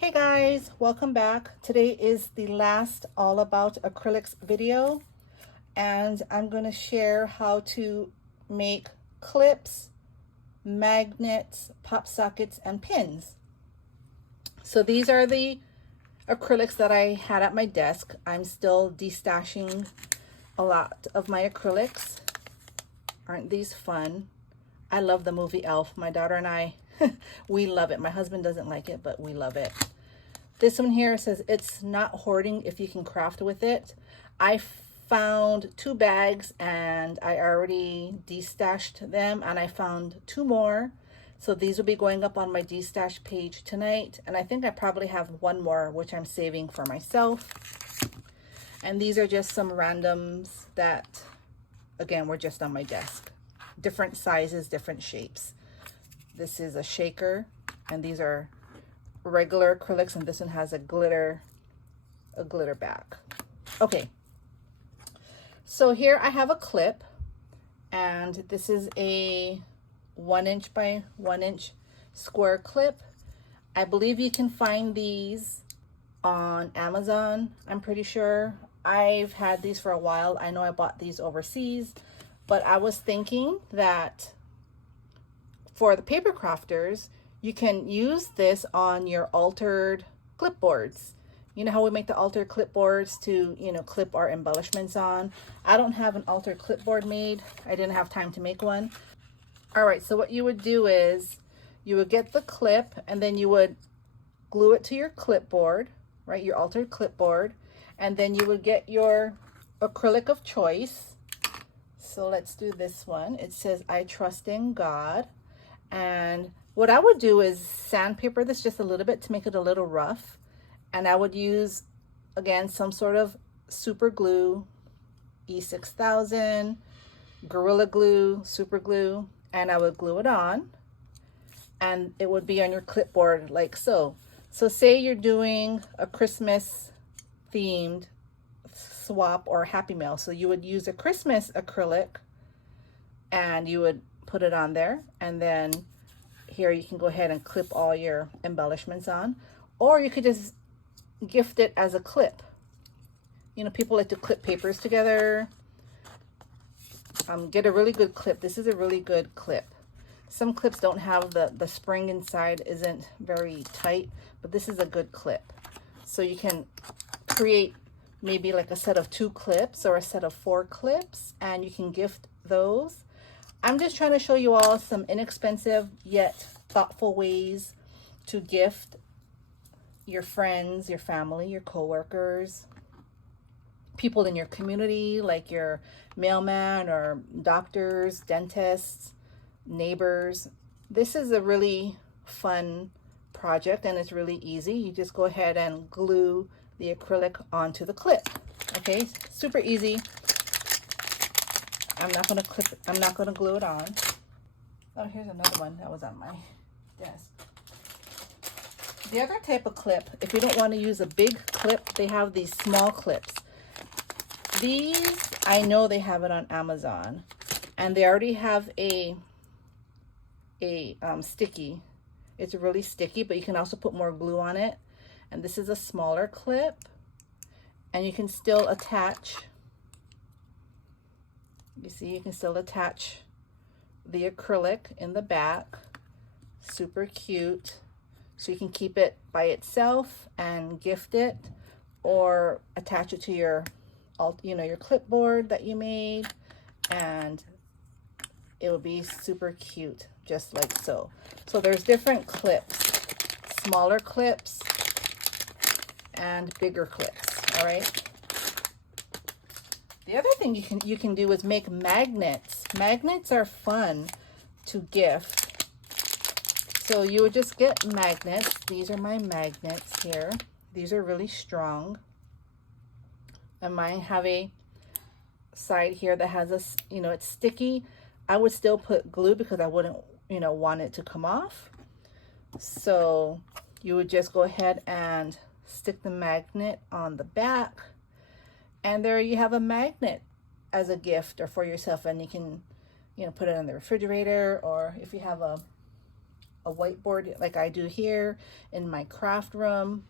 Hey guys, welcome back. Today is the last all about acrylics video, and I'm going to share how to make clips, magnets, pop sockets, and pins. So these are the acrylics that I had at my desk. I'm still destashing a lot of my acrylics. Aren't these fun? I love the movie Elf. My daughter and I, we love it. My husband doesn't like it, but we love it. This one here says it's not hoarding if you can craft with it. I found 2 bags and I already destashed them, and I found 2 more. So these will be going up on my destash page tonight. And I think I probably have 1 more, which I'm saving for myself. And these are just some randoms that, again, were just on my desk. Different sizes, different shapes. This is a shaker, and these are regular acrylics, and this one has a glitter back. Okay, so here I have a clip, and this is a 1" by 1" square clip. I believe you can find these on Amazon. I'm pretty sure. I've had these for a while. I know I bought these overseas, but I was thinking that for the paper crafters, you can use this on your altered clipboards. You know how we make the altered clipboards to, clip our embellishments on? I don't have an altered clipboard made. I didn't have time to make one. All right, so what you would do is you would get the clip, and then you would glue it to your clipboard, right? Your altered clipboard. And then you would get your acrylic of choice. So let's do this one. It says, I trust in God. And what I would do is sandpaper this just a little bit to make it a little rough. And I would use, again, some sort of super glue, E6000, Gorilla Glue, super glue, and I would glue it on. And it would be on your clipboard like so. So say you're doing a Christmas themed swap or Happy Mail. So you would use a Christmas acrylic and you would put it on there, and then here you can go ahead and clip all your embellishments on, or you could just gift it as a clip. People like to clip papers together. Get a really good clip. This is a really good clip. Some clips don't have the spring inside, isn't very tight, but this is a good clip. So you can create maybe like a set of 2 clips or a set of 4 clips, and you can gift those. I'm just trying to show you all some inexpensive yet thoughtful ways to gift your friends, your family, your coworkers, people in your community, like your mailman or doctors, dentists, neighbors. This is a really fun project, and it's really easy. You just go ahead and glue the acrylic onto the clip. Okay, super easy. I'm not gonna glue it on. Oh, here's another one that was on my desk. The other type of clip, if you don't want to use a big clip, they have these small clips. These, I know they have it on Amazon, and they already have a sticky. It's really sticky, but you can also put more glue on it. And this is a smaller clip, and you can still attach. You see, you can still attach the acrylic in the back. Super cute. So you can keep it by itself and gift it, or attach it to your, your clipboard that you made, and it will be super cute, just like so. So there's different clips, smaller clips and bigger clips. All right. The other thing you can do is make magnets. Magnets are fun to gift. So you would just get magnets. These are my magnets here. These are really strong. And mine have a side here that has a, it's sticky. I would still put glue because I wouldn't, want it to come off. So you would just go ahead and stick the magnet on the back. And there you have a magnet as a gift or for yourself, and you can, put it in the refrigerator, or if you have a a whiteboard like I do here in my craft room.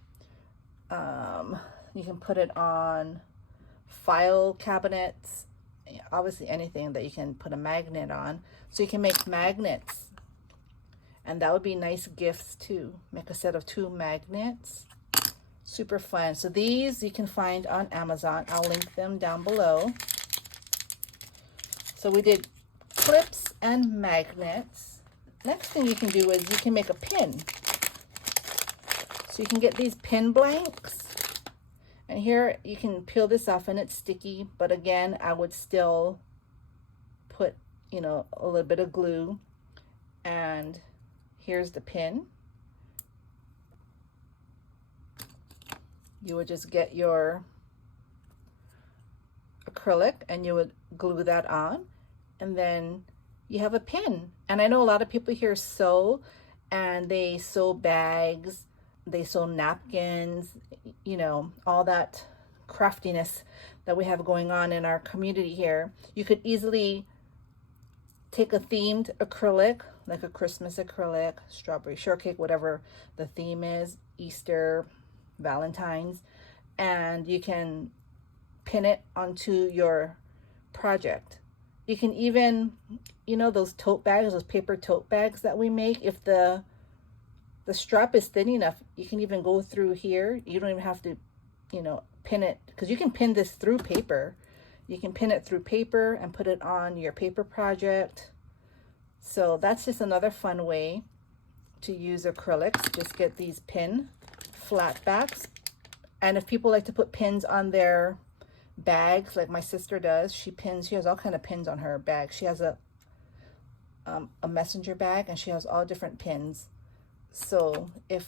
You can put it on file cabinets, obviously anything that you can put a magnet on. So you can make magnets, and that would be nice gifts too. Make a set of 2 magnets. Super fun. So these you can find on Amazon. I'll link them down below. So we did clips and magnets. Next thing you can do is you can make a pin. So you can get these pin blanks. And here you can peel this off and it's sticky. But again, I would still put, you know, a little bit of glue. And here's the pin. You would just get your acrylic and you would glue that on, and then you have a pin. And I know a lot of people here sew, and they sew bags, they sew napkins, you know, all that craftiness that we have going on in our community here. You could easily take a themed acrylic, like a Christmas acrylic, strawberry shortcake, whatever the theme is, Easter, Valentine's, and you can pin it onto your project. You can even, you know, those tote bags, those paper tote bags that we make, if the strap is thin enough, you can even go through here. You don't even have to, you know, pin it, because you can pin this through paper. You can pin it through paper and put it on your paper project. So that's just another fun way to use acrylics. Just get these pin flat backs. And if people like to put pins on their bags, like my sister does, she has all kind of pins on her bag. She has a messenger bag, and she has all different pins. So if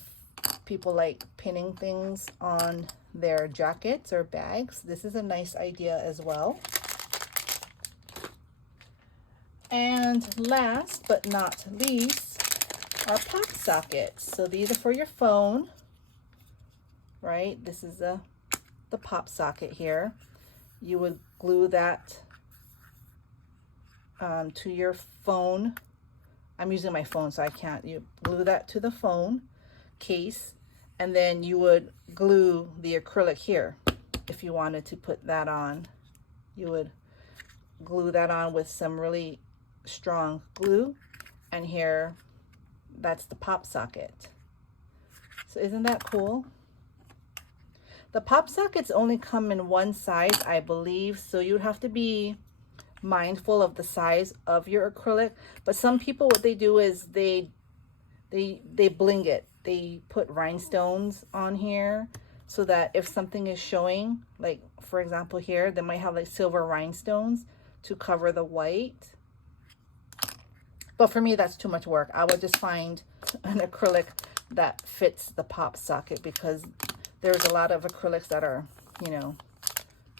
people like pinning things on their jackets or bags, this is a nice idea as well. And last but not least are pop sockets. So these are for your phone, right? This is the pop socket here. You would glue that to your phone. I'm using my phone, so I can't. You glue that to the phone case, and then you would glue the acrylic here. If you wanted to put that on, you would glue that on with some really strong glue. And here, that's the pop socket. So isn't that cool? The pop sockets only come in one size, I believe, so you would have to be mindful of the size of your acrylic. But some people, what they do is they bling it. They put rhinestones on here so that if something is showing, like for example here, they might have like silver rhinestones to cover the white. But for me, that's too much work. I would just find an acrylic that fits the pop socket, because there's a lot of acrylics that are, you know,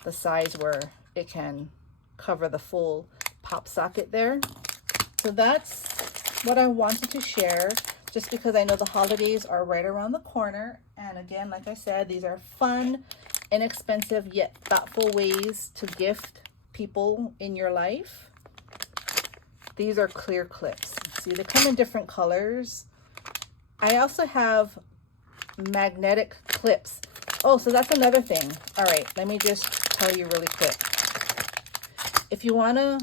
the size where it can cover the full pop socket there. So that's what I wanted to share, just because I know the holidays are right around the corner. And again, like I said, these are fun, inexpensive, yet thoughtful ways to gift people in your life. These are clear clips. See, they come in different colors. I also have magnetic clips. Oh, so that's another thing. All right, let me just tell you really quick. If you want to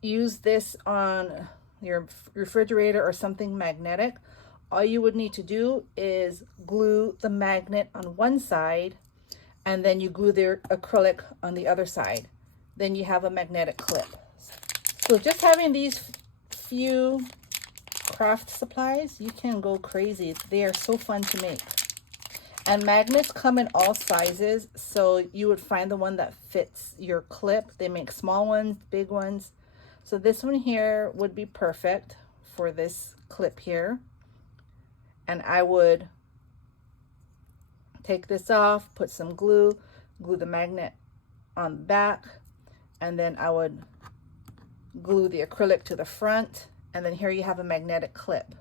use this on your refrigerator or something magnetic, all you would need to do is glue the magnet on one side, and then you glue the acrylic on the other side. Then you have a magnetic clip. So just having these few craft supplies, you can go crazy. They are so fun to make. And magnets come in all sizes, so you would find the one that fits your clip. They make small ones, big ones. So this one here would be perfect for this clip here. And I would take this off, put some glue, glue the magnet on the back, and then I would glue the acrylic to the front, and then here you have a magnetic clip.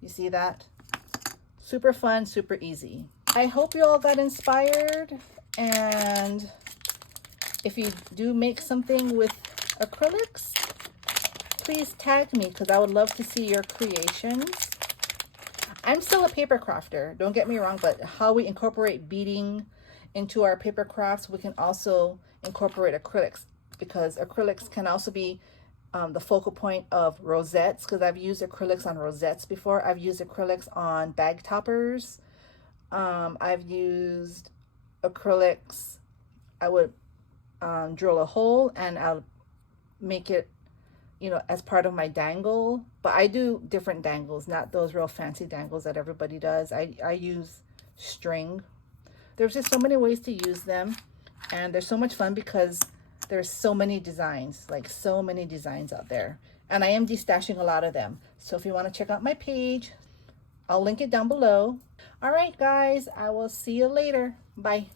You see that? Super fun, super easy. I hope you all got inspired, and if you do make something with acrylics, please tag me, because I would love to see your creations. I'm still a paper crafter, don't get me wrong, but how we incorporate beading into our paper crafts, we can also incorporate acrylics, because acrylics can also be the focal point of rosettes, because I've used acrylics on rosettes before. I've used acrylics on bag toppers. I've used acrylics. I would drill a hole and I'll make it, you know, as part of my dangle. But I do different dangles, not those real fancy dangles that everybody does. I use string. There's just so many ways to use them, and they're so much fun because there's so many designs, like so many designs out there. And I am destashing a lot of them. So if you want to check out my page, I'll link it down below. All right, guys, I will see you later. Bye.